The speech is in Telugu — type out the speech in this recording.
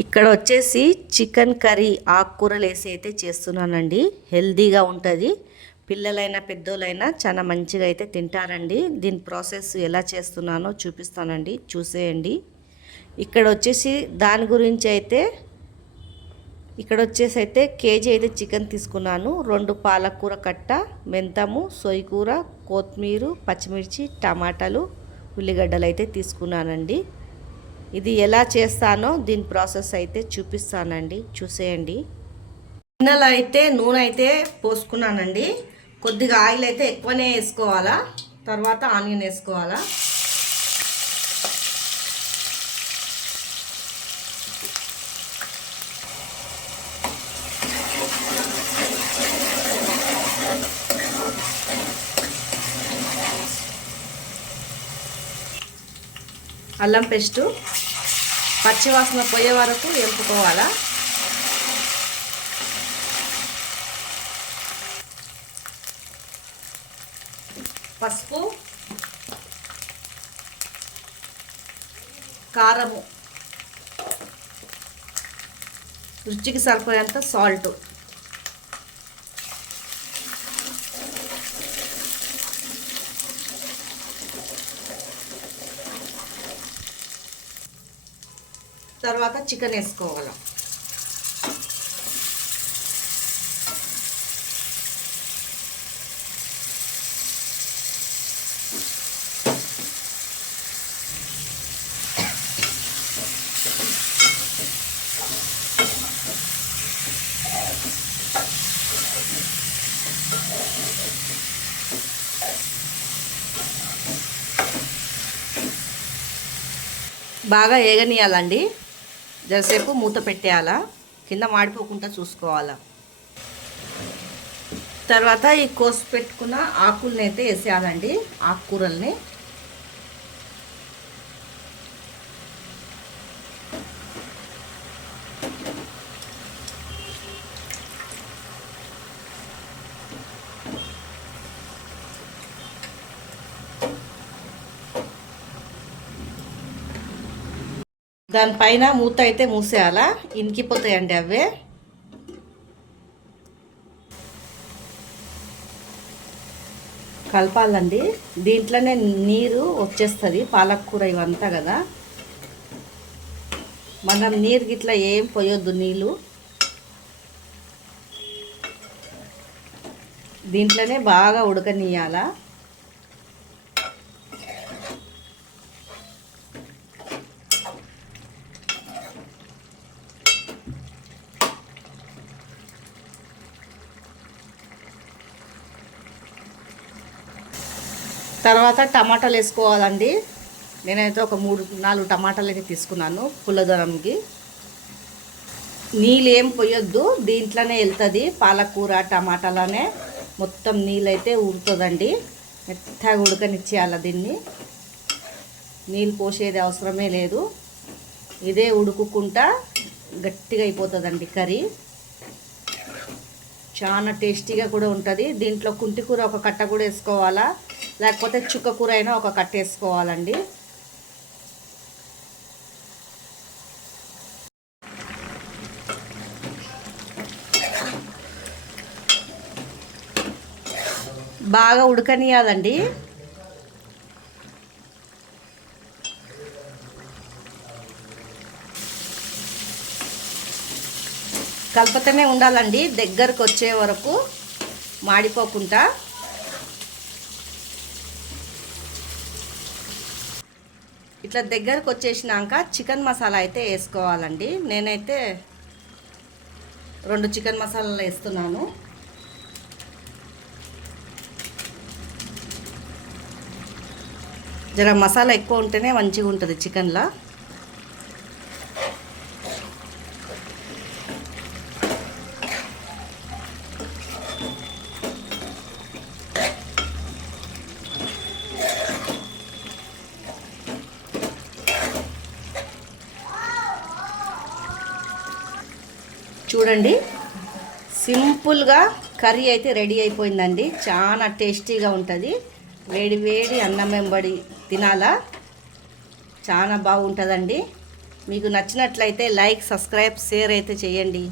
ఇక్కడ వచ్చేసి చికెన్ కర్రీ ఆకుకూరలు వేసి అయితే చేస్తున్నానండి. హెల్తీగా ఉంటుంది. పిల్లలైనా పెద్దోళ్ళైనా చాలా మంచిగా అయితే తింటారండి. దీని ప్రాసెస్ ఎలా చేస్తున్నానో చూపిస్తానండి, చూసేయండి. ఇక్కడ వచ్చేసి దాని గురించి అయితే కేజీ అయితే చికెన్ తీసుకున్నాను. 2 పాలకూర కట్ట, మెంతము, సొయ్యకూర, కొత్తిమీర, పచ్చిమిర్చి, టమాటాలు, ఉల్లిగడ్డలు అయితే తీసుకున్నానండి. ఇది ఎలా చేస్తానో దీని ప్రాసెస్ అయితే చూపిస్తానండి, చూసేయండి. గిన్నెలో అయితే నూనె అయితే పోసుకున్నానండి. కొద్దిగా ఆయిల్ అయితే ఎక్కువనే వేసుకోవాలా. తర్వాత ఆనియన్ వేసుకోవాలా. అల్లం పేస్టు పచ్చివాసన పోయే వరకు వేపుకోవాలా. పసుపు, కారము, రుచికి సరిపోయేంత సాల్ట్, తర్వాత చికెన్ వేసుకోవాలి. బాగా ఏగనియాలండి. జరసేపు మూత పెట్టేయాలా, కింద మాడిపోకుండా చూసుకోవాలా. తర్వాత ఈ కోసి పెట్టుకున్న ఆకుల్ని అయితే వేసేయాలండి, ఆకుకూరల్ని. దానిపైన మూత అయితే మూసేయాలా, ఇనికిపోతాయండి అవే. కలపాలండి. దీంట్లోనే నీరు వచ్చేస్తుంది, పాలకూర ఇవంతా కదా. మనం నీరు గిట్లా ఏం పోయొద్దు, నీళ్ళు దీంట్లోనే బాగా ఉడకనియాలా. తర్వాత టమాటాలు వేసుకోవాలండి. నేనైతే ఒక 3-4 టమాటాలు అయితే తీసుకున్నాను పుల్లదనంకి. నీళ్ళు ఏం పోయొద్దు, దీంట్లోనే వెళ్తుంది. పాలకూర టమాటాలోనే మొత్తం నీళ్ళైతే ఊరుతుందండి. మెత్తగా ఉడకనిచ్చేయాలి దీన్ని. నీళ్ళు పోసేది అవసరమే లేదు. ఇదే ఉడుకుకుంటా గట్టిగా అయిపోతుందండి కర్రీ. చాలా టేస్టీగా కూడా ఉంటుంది. దీంట్లో కుంటి కూర ఒక కట్ట కూడా వేసుకోవాలా, లేకపోతే చుక్క కూర అయినా ఒక కట్ట వేసుకోవాలండి. బాగా ఉడకనియాలండి. కలుపుతూనే ఉండాలండి దగ్గరకు వచ్చే వరకు, మాడిపోకుండా. ఇట్లా దగ్గరకు వచ్చేసినాక చికెన్ మసాలా అయితే వేసుకోవాలండి. నేనైతే 2 చికెన్ మసాలాలు వేస్తున్నాను. జర మసాలా ఎక్కువ ఉంటేనే మంచిగా ఉంటుంది చికెన్లో. చూడండి, సింపుల్గా కర్రీ అయితే రెడీ అయిపోయిందండి. చాలా టేస్టీగా ఉంటుంది. వేడి వేడి అన్నం వెంబడి తినాలా, చాలా బాగుంటుందండి. మీకు నచ్చినట్లయితే లైక్, సబ్స్క్రైబ్, షేర్ అయితే చేయండి.